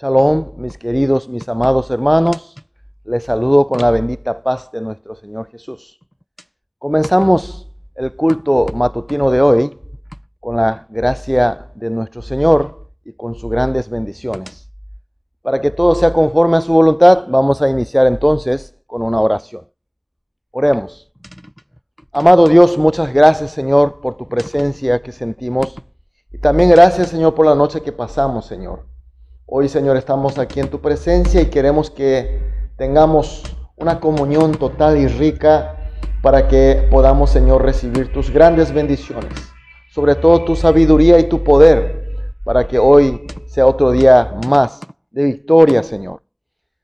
Shalom, mis queridos, mis amados hermanos. Les saludo con la bendita paz de nuestro Señor Jesús. Comenzamos el culto matutino de hoy con la gracia de nuestro Señor y con sus grandes bendiciones. Para que todo sea conforme a su voluntad, vamos a iniciar entonces con una oración. Oremos. Amado Dios, muchas gracias, Señor, por tu presencia que sentimos. Y también gracias, Señor, por la noche que pasamos, Señor. Hoy, Señor, estamos aquí en tu presencia y queremos que tengamos una comunión total y rica para que podamos, Señor, recibir tus grandes bendiciones. Sobre todo tu sabiduría y tu poder, para que hoy sea otro día más de victoria, Señor.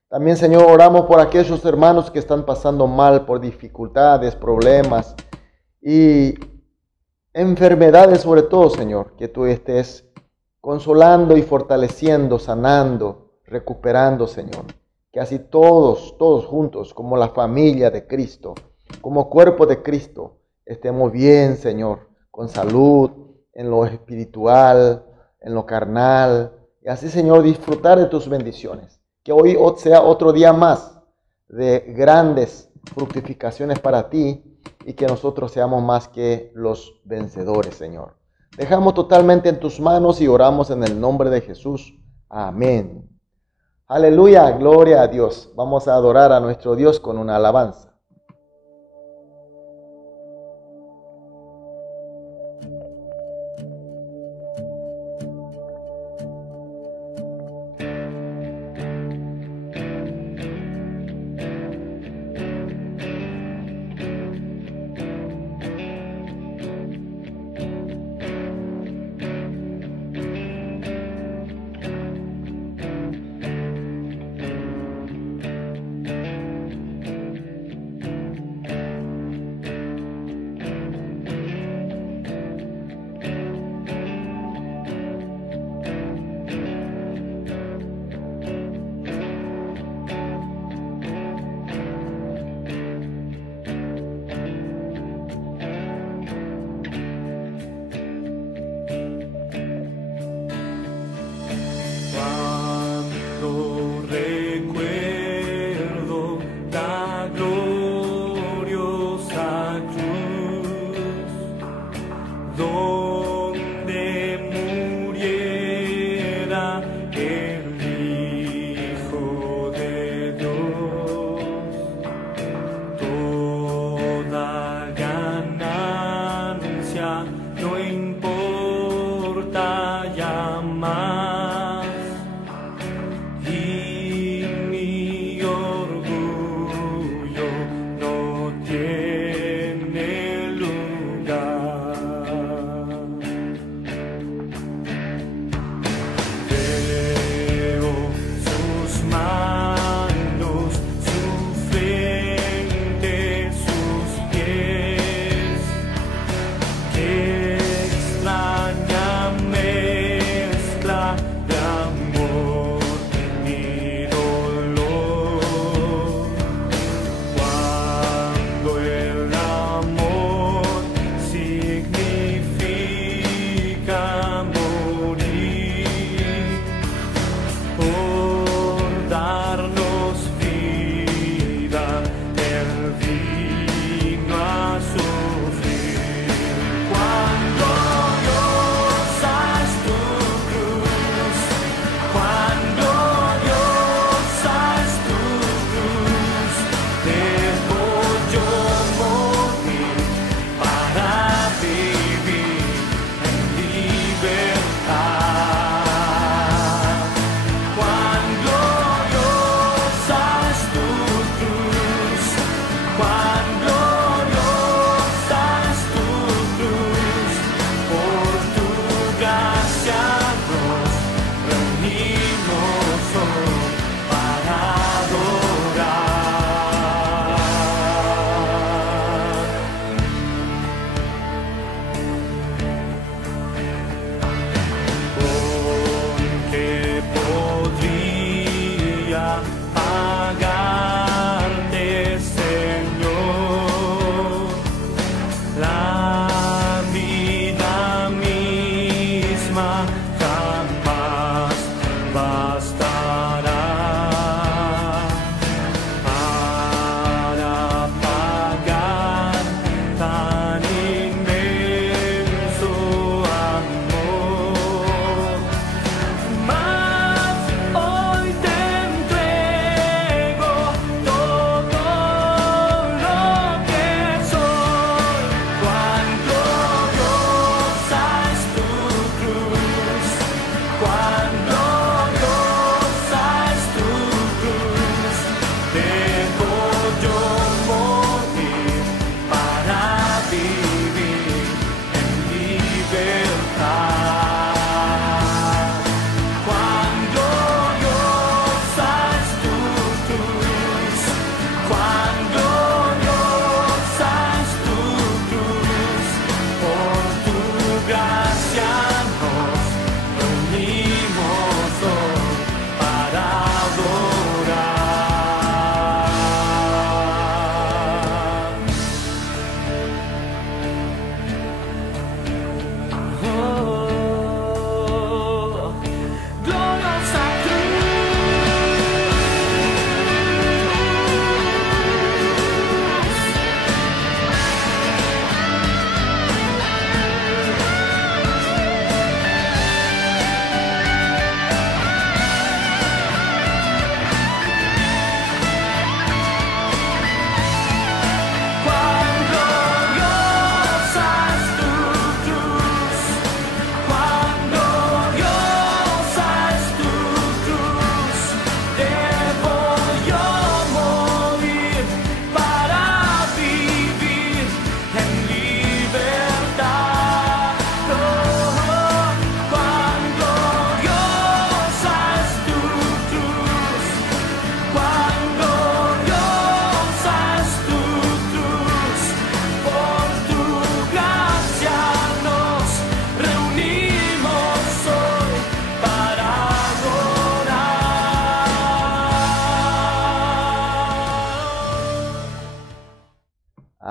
También, Señor, oramos por aquellos hermanos que están pasando mal por dificultades, problemas y enfermedades, sobre todo, Señor, que tú estés consolando y fortaleciendo, sanando, recuperando, Señor. Que así todos juntos, como la familia de Cristo, como cuerpo de Cristo, estemos bien, Señor, con salud, en lo espiritual, en lo carnal. Y así, Señor, disfrutar de tus bendiciones. Que hoy sea otro día más de grandes fructificaciones para ti y que nosotros seamos más que los vencedores, Señor. Dejamos totalmente en tus manos y oramos en el nombre de Jesús. Amén. Aleluya, gloria a Dios. Vamos a adorar a nuestro Dios con una alabanza. No importa ya más.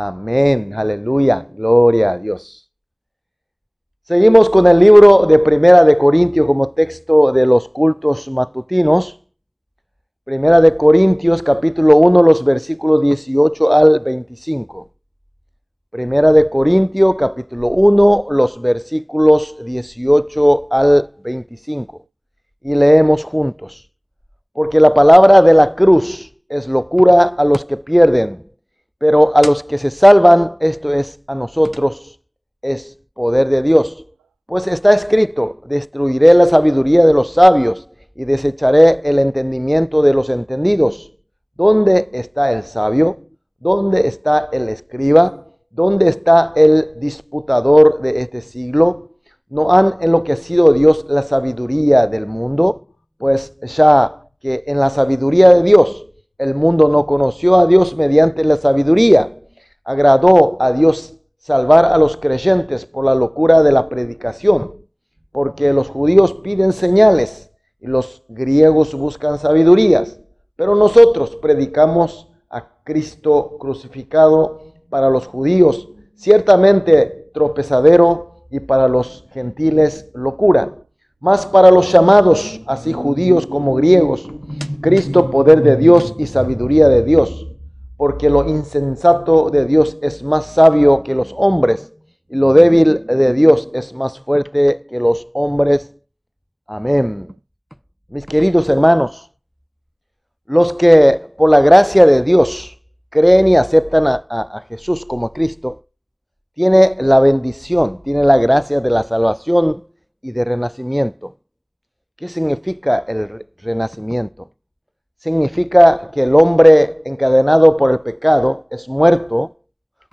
Amén. Aleluya. Gloria a Dios. Seguimos con el libro de Primera de Corintios como texto de los cultos matutinos. Primera de Corintios, capítulo 1, los versículos 18 al 25. Primera de Corintios, capítulo 1, los versículos 18 al 25. Y leemos juntos. Porque la palabra de la cruz es locura a los que pierden, pero a los que se salvan, esto es, a nosotros, es poder de Dios. Pues está escrito, destruiré la sabiduría de los sabios y desecharé el entendimiento de los entendidos. ¿Dónde está el sabio? ¿Dónde está el escriba? ¿Dónde está el disputador de este siglo? ¿No han enloquecido Dios la sabiduría del mundo? Pues ya que en la sabiduría de Dios el mundo no conoció a Dios mediante la sabiduría, agradó a Dios salvar a los creyentes por la locura de la predicación, porque los judíos piden señales y los griegos buscan sabidurías, pero nosotros predicamos a Cristo crucificado, para los judíos ciertamente tropezadero y para los gentiles locura, mas para los llamados, así judíos como griegos, Cristo poder de Dios y sabiduría de Dios. Porque lo insensato de Dios es más sabio que los hombres, y lo débil de Dios es más fuerte que los hombres. Amén. Mis queridos hermanos, los que por la gracia de Dios creen y aceptan a Jesús como Cristo, tiene la bendición, tiene la gracia de la salvación y de renacimiento. ¿Qué significa el renacimiento? Significa que el hombre encadenado por el pecado es muerto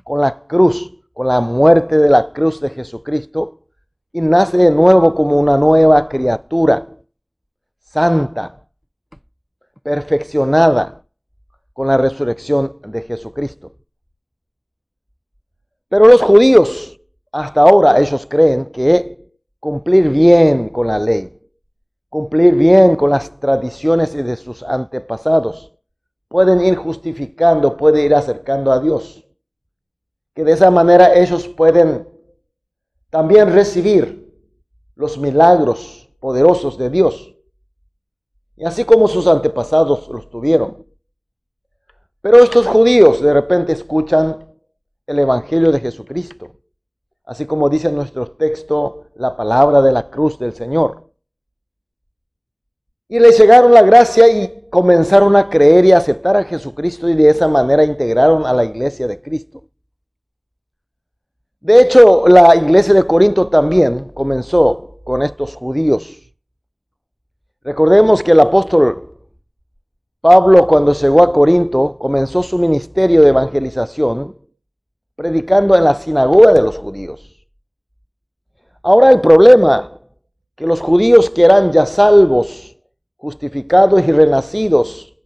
con la cruz, con la muerte de la cruz de Jesucristo, y nace de nuevo como una nueva criatura, santa, perfeccionada con la resurrección de Jesucristo. Pero los judíos, hasta ahora, ellos creen que cumplir bien con la ley, cumplir bien con las tradiciones de sus antepasados, pueden ir justificando, pueden ir acercando a Dios. Que de esa manera ellos pueden también recibir los milagros poderosos de Dios. Y así como sus antepasados los tuvieron. Pero estos judíos de repente escuchan el Evangelio de Jesucristo. Así como dice en nuestro texto, la palabra de la cruz del Señor. Y les llegaron la gracia y comenzaron a creer y a aceptar a Jesucristo y de esa manera integraron a la iglesia de Cristo. De hecho, la iglesia de Corinto también comenzó con estos judíos. Recordemos que el apóstol Pablo, cuando llegó a Corinto, comenzó su ministerio de evangelización predicando en la sinagoga de los judíos. Ahora el problema, que los judíos que eran ya salvos, justificados y renacidos,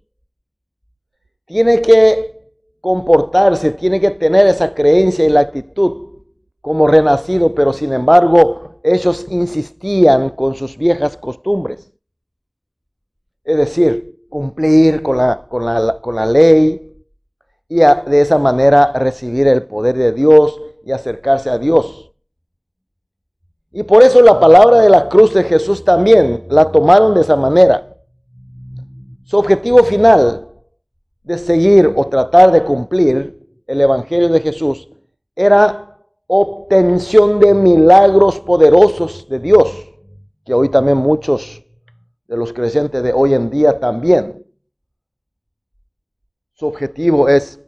tiene que comportarse, tiene que tener esa creencia y la actitud como renacido, pero sin embargo ellos insistían con sus viejas costumbres. Es decir, cumplir con la ley y de esa manera recibir el poder de Dios y acercarse a Dios. Y por eso la palabra de la cruz de Jesús también la tomaron de esa manera. Su objetivo final de seguir o tratar de cumplir el Evangelio de Jesús era obtención de milagros poderosos de Dios, que hoy también muchos de los creyentes de hoy en día también. Su objetivo es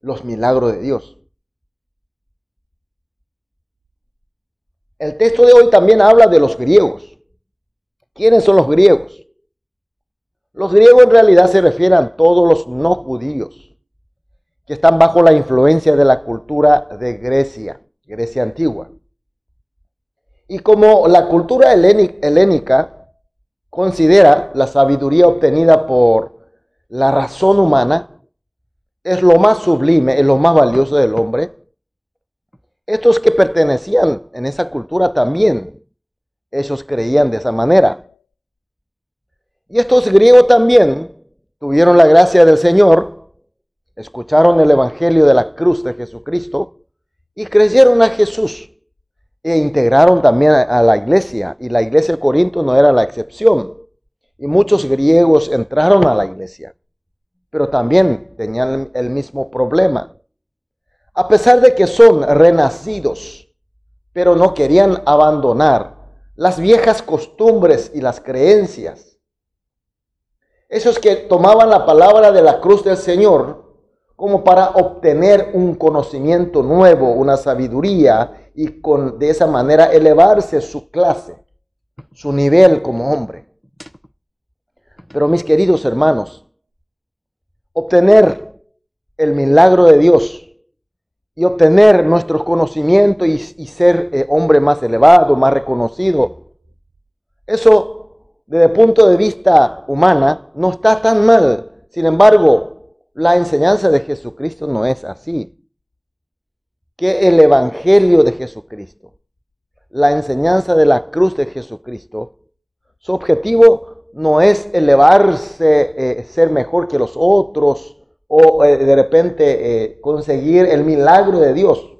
los milagros de Dios. El texto de hoy también habla de los griegos. ¿Quiénes son los griegos? Los griegos en realidad se refieren a todos los no judíos que están bajo la influencia de la cultura de Grecia antigua. Y como la cultura helénica considera la sabiduría obtenida por la razón humana es lo más sublime, es lo más valioso del hombre, estos que pertenecían en esa cultura también, ellos creían de esa manera. Y estos griegos también tuvieron la gracia del Señor, escucharon el evangelio de la cruz de Jesucristo y creyeron a Jesús e integraron también a la iglesia, y la iglesia de Corinto no era la excepción, y muchos griegos entraron a la iglesia, pero también tenían el mismo problema. A pesar de que son renacidos, pero no querían abandonar las viejas costumbres y las creencias. Esos que tomaban la palabra de la cruz del Señor como para obtener un conocimiento nuevo, una sabiduría, y de esa manera elevarse su clase, su nivel como hombre. Pero mis queridos hermanos, obtener el milagro de Dios y obtener nuestro conocimiento y ser hombre más elevado, más reconocido, eso desde el punto de vista humana no está tan mal. Sin embargo, la enseñanza de Jesucristo no es así. Que el evangelio de Jesucristo, la enseñanza de la cruz de Jesucristo, su objetivo no es elevarse, ser mejor que los otros, o de repente conseguir el milagro de Dios.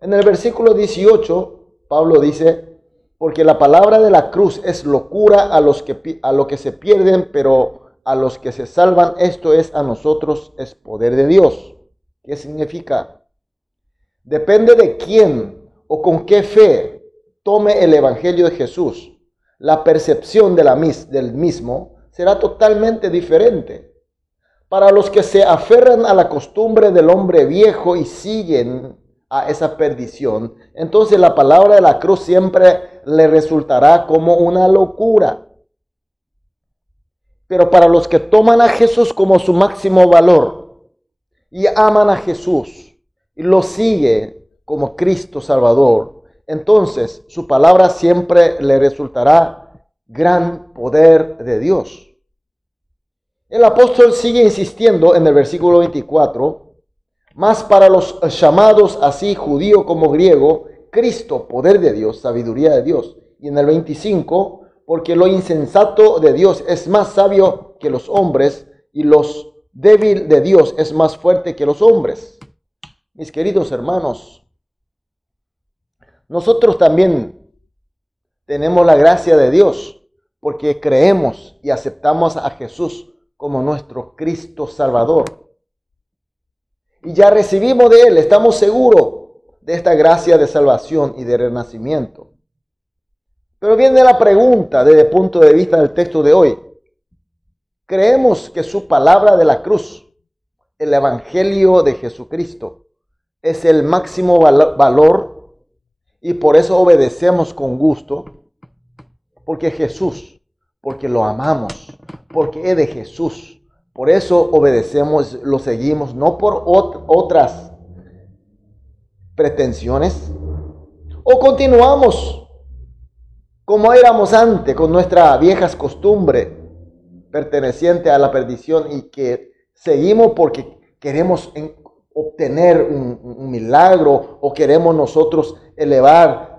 En el versículo 18, Pablo dice: porque la palabra de la cruz es locura a los que se pierden, pero a los que se salvan, esto es, a nosotros es poder de Dios. ¿Qué significa? Depende de quién o con qué fe tome el evangelio de Jesús. La percepción del mismo será totalmente diferente. Para los que se aferran a la costumbre del hombre viejo y siguen a esa perdición, entonces la palabra de la cruz siempre le resultará como una locura. Pero para los que toman a Jesús como su máximo valor y aman a Jesús y lo siguen como Cristo Salvador, entonces su palabra siempre le resultará gran poder de Dios. El apóstol sigue insistiendo en el versículo 24: mas para los llamados, así judío como griego, Cristo, poder de Dios, sabiduría de Dios. Y en el 25, porque lo insensato de Dios es más sabio que los hombres, y los débil de Dios es más fuerte que los hombres. Mis queridos hermanos, nosotros también tenemos la gracia de Dios, porque creemos y aceptamos a Jesús como nuestro Cristo Salvador. Y ya recibimos de Él, estamos seguros de esta gracia de salvación y de renacimiento. Pero viene la pregunta desde el punto de vista del texto de hoy. Creemos que su palabra de la cruz, el evangelio de Jesucristo, es el máximo valor, y por eso obedecemos con gusto, porque Jesús, porque lo amamos, porque es de Jesús. Por eso obedecemos, lo seguimos, no por otras pretensiones, o continuamos como éramos antes, con nuestra vieja costumbre perteneciente a la perdición, y que seguimos porque queremos obtener un milagro, o queremos nosotros elevar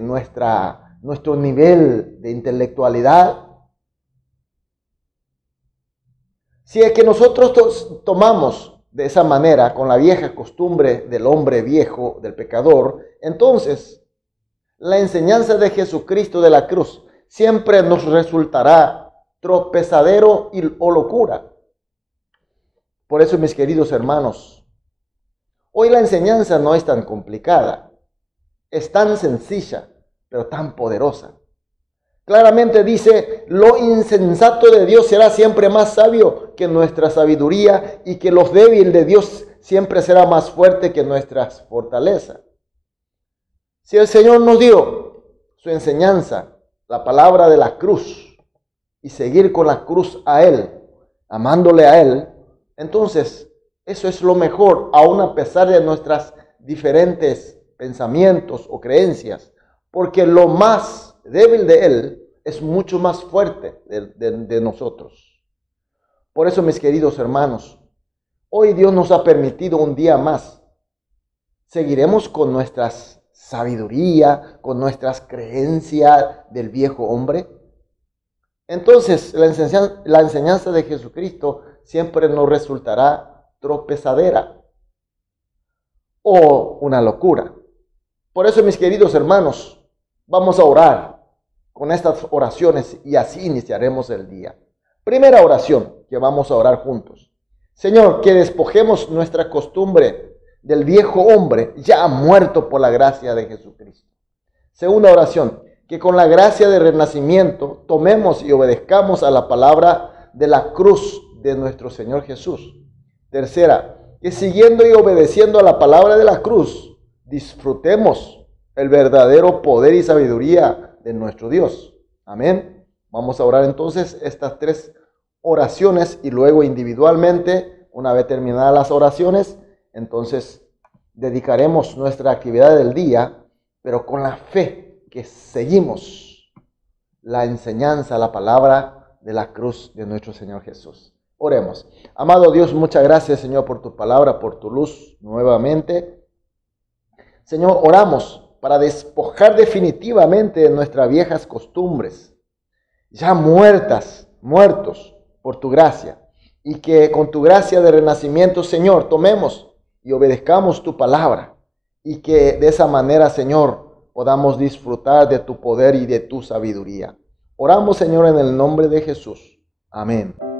nuestro nivel de intelectualidad. Si es que nosotros tomamos de esa manera, con la vieja costumbre del hombre viejo, del pecador, entonces la enseñanza de Jesucristo de la cruz siempre nos resultará tropezadero o locura. Por eso, mis queridos hermanos, hoy la enseñanza no es tan complicada, es tan sencilla, pero tan poderosa. Claramente dice: lo insensato de Dios será siempre más sabio que nuestra sabiduría, y que los débiles de Dios siempre será más fuerte que nuestras fortalezas. Si el Señor nos dio su enseñanza, la palabra de la cruz, y seguir con la cruz a Él, amándole a Él, entonces eso es lo mejor, aun a pesar de nuestras diferentes pensamientos o creencias, porque lo más débil de Él es mucho más fuerte de nosotros. Por eso, mis queridos hermanos, hoy Dios nos ha permitido un día más. Seguiremos con nuestras sabiduría, con nuestras creencias del viejo hombre. Entonces, la enseñanza de Jesucristo siempre nos resultará tropezadera o una locura. Por eso, mis queridos hermanos, vamos a orar con estas oraciones y así iniciaremos el día. Primera oración que vamos a orar juntos. Señor, que despojemos nuestra costumbre del viejo hombre ya muerto por la gracia de Jesucristo. Segunda oración, que con la gracia del renacimiento tomemos y obedezcamos a la palabra de la cruz de nuestro Señor Jesús. Tercera, que siguiendo y obedeciendo a la palabra de la cruz, disfrutemos el verdadero poder y sabiduría de nuestro Dios. Amén. Vamos a orar entonces estas tres oraciones y luego individualmente, una vez terminadas las oraciones, entonces dedicaremos nuestra actividad del día, pero con la fe que seguimos la enseñanza, la palabra de la cruz de nuestro Señor Jesús. Oremos. Amado Dios, muchas gracias, Señor, por tu palabra, por tu luz nuevamente. Señor, oramos para despojar definitivamente de nuestras viejas costumbres, ya muertos por tu gracia, y que con tu gracia de renacimiento, Señor, tomemos y obedezcamos tu palabra, y que de esa manera, Señor, podamos disfrutar de tu poder y de tu sabiduría. Oramos, Señor, en el nombre de Jesús. Amén.